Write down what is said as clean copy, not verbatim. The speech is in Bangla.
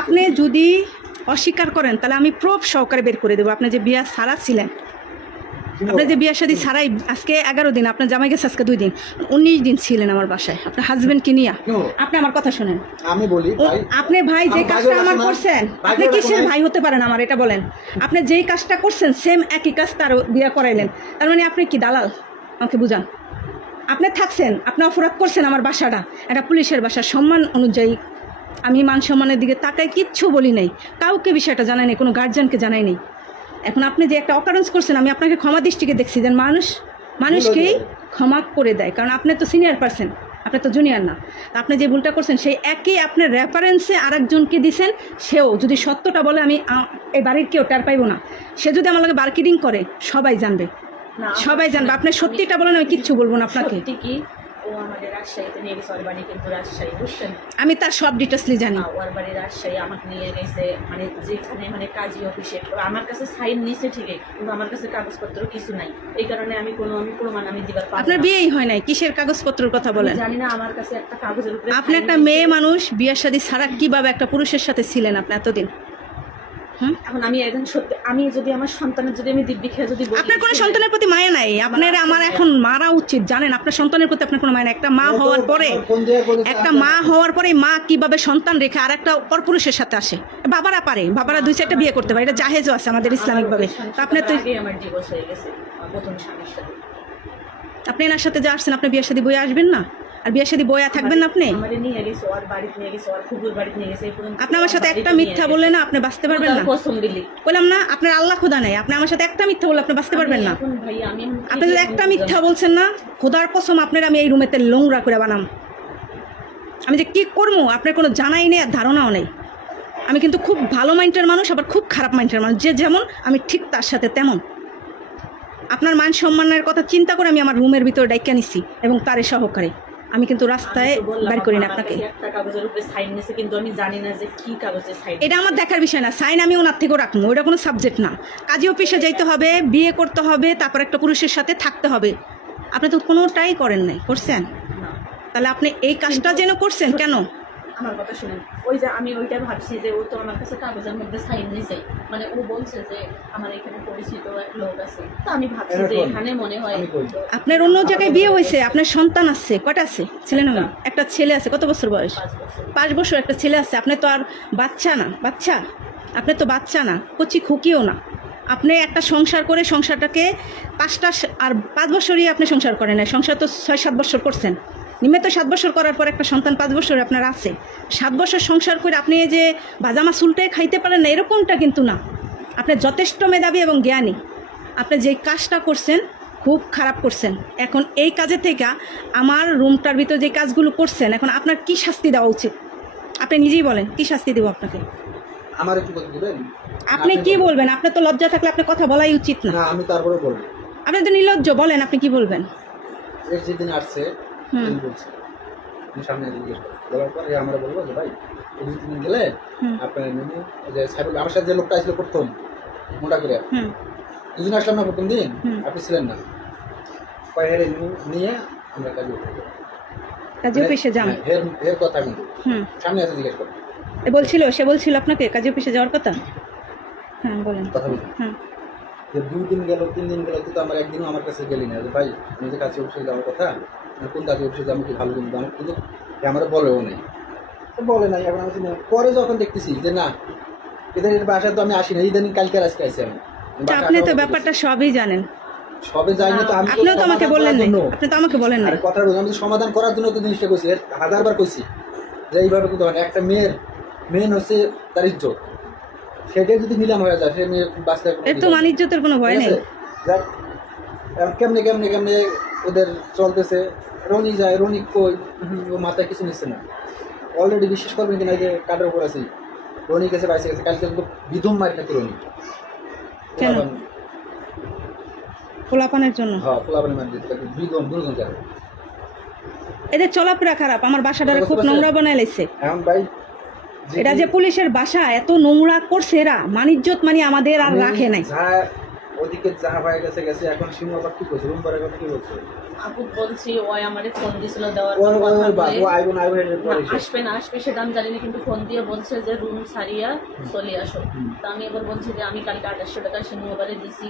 আপনি যদি অস্বীকার করেন তাহলে আমি প্রুফ সহকারে বের করে দেবো। আপনি যে বিয়া ছাড়া ছিলেন, আপনি যে বিয়ার শাদী ছাড়াই আজকে 11 দিন, আপনার জামাই গেছে আজকে 2 দিন, 19 দিন ছিলেন আমার বাসায় আপনার হাজবেন্ডকে নিয়ে। আপনি আমার কথা শোনেন, আমি বলি আপনি ভাই যে কাজটা আমার করছেন, আপনি কিসের ভাই হতে পারেন আমার, এটা বলেন। আপনি যেই কাজটা করছেন সেম একই কাজ তার বিয়া করাইলেন, তার মানে আপনি কি দালাল? আমাকে বুঝান। আপনি থাকছেন, আপনি অপরাধ করছেন আমার বাসাটা, এটা পুলিশের বাসা, সম্মান অনুযায়ী আমি মান সম্মানের দিকে তাকাই, কিচ্ছু বলি নাই, কাউকে বিষয়টা জানাই নাই, কোনো গার্জিয়ানকে জানাই নাই। এখন আপনি যে একটা অকারেন্স করছেন, আমি আপনাকে ক্ষমা দৃষ্টিকে দেখছি যে মানুষকেই ক্ষমা করে দেয়, কারণ আপনি তো সিনিয়র পারসন, আপনি তো জুনিয়র না। আপনি যে ভুলটা করছেন সেই একই আপনার রেফারেন্সে আরেকজনকে দিছেন, সেও যদি সত্যটা বলে আমি এই বাড়ির কেউ টের পাইব না। সে যদি আমার লগে মার্কেটিং করে সবাই জানবে, সবাই জানবে। আপনি সত্যিটা বলেন, আমি কিচ্ছু বলবো না আপনাকে। ও আমাদের রাজশাহীতে নিয়ে গেছে, ওর বাড়ি কিন্তু রাজশাহী, বুঝছেন? আমি তার সব ডিটেলসলি জানি। ওর বাড়ি রাজশাহী, আমাকে নিয়ে গেছে মানে যেখানে মানে কাজী অফিসে, আমার কাছে সাইন নিছে ঠিকই, কিন্তু আমার কাছে কাগজপত্র কিছু নাই। এই কারণে আমি প্রমাণ আমি দিবার পারবো না। আপনার বিয়েই হয় নাই, কিসের কাগজপত্রের কথা বলেন? জানি না, আমার কাছে একটা কাগজের উপরে আপনি একটা মেয়ে মানুষ, বিয়ের শাদী ছাড়া কিভাবে একটা পুরুষের সাথে ছিলেন আপনি এতদিন? এখন আমি একজন সত্যি, আমি যদি আমার সন্তানের যদি আমি দিব্যি খেয়ে যদি আপনার কোনো সন্তানের প্রতি মায়া নাই, আপনার আমার এখন মারা উচিত জানেন। আপনার সন্তানের প্রতি আপনার কোনো মায়া নাই। একটা মা হওয়ার পরে মা কিভাবে সন্তান রেখে আর একটা পরপুরুষের সাথে আসে? বাবারা পারে, বাবারা 2-4টা বিয়ে করতে পারে, এটা জাহেজও আছে আমাদের ইসলামিক ভাবে। তো আপনি তো আমার ডিভোর্স হয়ে গেছে প্রথম স্বামীর সাথে। আপনি এনার সাথে যা আসছেন, আপনি বিয়ের সাথে বইয়ে আসবেন না? আর বিয়ের সাথে বইয়া থাকবেন না? আপনি আপনি আমার সাথে একটা মিথ্যা বললে না, আপনি বাঁচতে পারবেন না। বললাম না, আপনার আল্লাহ খোদা নাই, আপনি আমার সাথে একটা মিথ্যা বললে আপনি বাঁচতে পারবেন না। আপনি যদি একটা মিথ্যা বলছেন না, খোদার কসম আপনার আমি এই রুমেতে নোংরা করে বানাম। আমি যে কি করবো আপনার কোনো জানাই নেই আর ধারণাও নেই। আমি কিন্তু খুব ভালো মাইন্ডের মানুষ, আবার খুব খারাপ মাইন্ডের মানুষ। যে যেমন আমি ঠিক তার সাথে তেমন। আপনার মান সম্মানের কথা চিন্তা করে আমি আমার রুমের ভিতরে ডাইকা নিছি এবং তারে সহকারে। আমি কিন্তু রাস্তায় বাইর করি না আপনাকে। এটা আমার দেখার বিষয় না। সাইন আমি ওনার থেকেও রাখবো, ওইটা কোনো সাবজেক্ট না। কাজী অফিসে যাইতে হবে, বিয়ে করতে হবে, তারপর একটা পুরুষের সাথে থাকতে হবে। আপনি তো কোনোটাই করেন নাই, করছেন? তাহলে আপনি এই কাজটা যেন করছেন কেন? আমার কথা শুনেন, ওই যে আমি ওইটা ভাবছি যে ও তো আমার কাছে কাগজের মধ্যে সাইন নিছে, মানে ও বলছে যে আমার এখানে পরিচিত এক লোক আছে, তো আমি ভাবছি যে এখানে মনে হয় আপনার অন্য জায়গায় বিয়ে হয়েছে, আপনার সন্তান আছে, কয়টা আছে? ছেলে না মেয়ে? একটা ছেলে আছে। কত বছর বয়স? 5 বছর একটা ছেলে আছে। আপনি তো আর বাচ্চা না, বাচ্চা আপনি তো বাচ্চা না, কচি খুকিও না। আপনি একটা সংসার করে সংসারটাকে 5 বছরই আপনি সংসার করেন না, সংসার তো 6-7 বছর করছেন। নিম্নে তো 7 বছর করার পর একটা সন্তান 5 বছর আপনার আছে। 7 বছর সংসার করে আপনি যে বাজামা চুলটাই খাইতে পারেন না, এরকমটা কিন্তু না। আপনি যথেষ্ট মেধাবী এবং জ্ঞানী। আপনি যে কাজটা করছেন খুব খারাপ করছেন। এখন এই কাজে থেকে আমার রুমটার ভিতরে যে কাজগুলো করছেন, এখন আপনার কি শাস্তি দেওয়া উচিত? আপনি নিজেই বলেন, কি শাস্তি দেবো আপনাকে? আমার একটু কথা দিবেন? আপনি কি বলবেন? আপনার তো লজ্জা থাকলে আপনি কথা বলাই উচিত না। আমি তারপরে বলবো। আপনি তো নির্লজ্জ, বলেন আপনি কি বলবেন? এর যেদিন আসছে বলছি, আমি সামনে জিজ্ঞেস করি, বলার পরে আমরা বলবো যে ভাই 2-3 দিন গেলে আপনার মেনু যে সাইবুল আমার সাথে যে লোকটা আসলে প্রথম মোটা করে দুদিন আসলাম না প্রথম দিন, আপনি ছিলেন না, কয়ের নিয়ে আমরা কাজী অফিসে যান। এর কথা কিন্তু সামনে এসে জিজ্ঞেস করি। সে বলছিল আপনাকে কাজী অফিসে যাওয়ার কথা? হ্যাঁ বলেন। কথা বলি যে 2 দিন গেল 3 দিন গেল, কিন্তু আমার একদিনও আমার কাছে গেলি না যে ভাই আমি যে কাজী অফিসে যাওয়ার কথা, কোন কাজী অফিসে যাবো কি ভালো, কিন্তু আমার কিন্তু আমার বলেও নেই, বলে নাই। এখন আমি পরে যখন দেখতেছি যে না এদের বাসায় তো আমি আসি না, ইদানিং কালকে আজকে আসি আমি। আপনি তো ব্যাপারটা সবই জানেন। সবে যাই না তো আমি, আপনিও তো আমাকে বলেন না, আপনি তো আমাকে বলেন না। কথা আমি সমাধান করার জন্য তো জিনিসটা কইছি, 1000বার কইছি যে এইভাবে কিন্তু একটা মেন হচ্ছে তার ইজ্জত, সেটাই যদি নিলাম হয়ে যায় সে মেয়ে বাঁচতে এর তো মান ইজ্জতের কোনো ভয় নেই। কেমনে কেমনে কেমনে ওদের চলতেছে। রনি যায়, রনি কই, ও মাথায় কিছু নিচ্ছে না। অলরেডি বিশ্বাস করবেন কিনা যে কাটার উপর আছি, রনি গেছে বাইসে গেছে, কালকে কিন্তু বিধম মার খাতি রনি। কেন? পোলাপানের জন্য? হ্যাঁ পোলাপানের মার দিতে বিধম দুর্গম যাবে। এদের চলাফেরা খারাপ, আমার বাসাটারে খুব নোংরা বানায় লাইছে। এখন ভাই এটা যে পুলিশের বাসা, এত নোংরা করছে এরা, মানিজ্জত মানে আমাদের আর রাখে নাই। ওদিকে যা হয়ে গেছে গেছে, এখন সিংহ আবার কি করছে, রুম করার কথা কি বলছে? আপু বলছি ওই আমারে ফোন দিছিল দেওয়ার ও পর কথা বলে, আইবো না এর পরে আসবে না আসবে সেটা আমি জানি না, কিন্তু ফোন দিয়ে বলছে যে রুম সারিয়া চলে আসো। তো আমি এবার বলছি যে আমি কালকে 2800 টাকা সে মোবাইলে দিছি।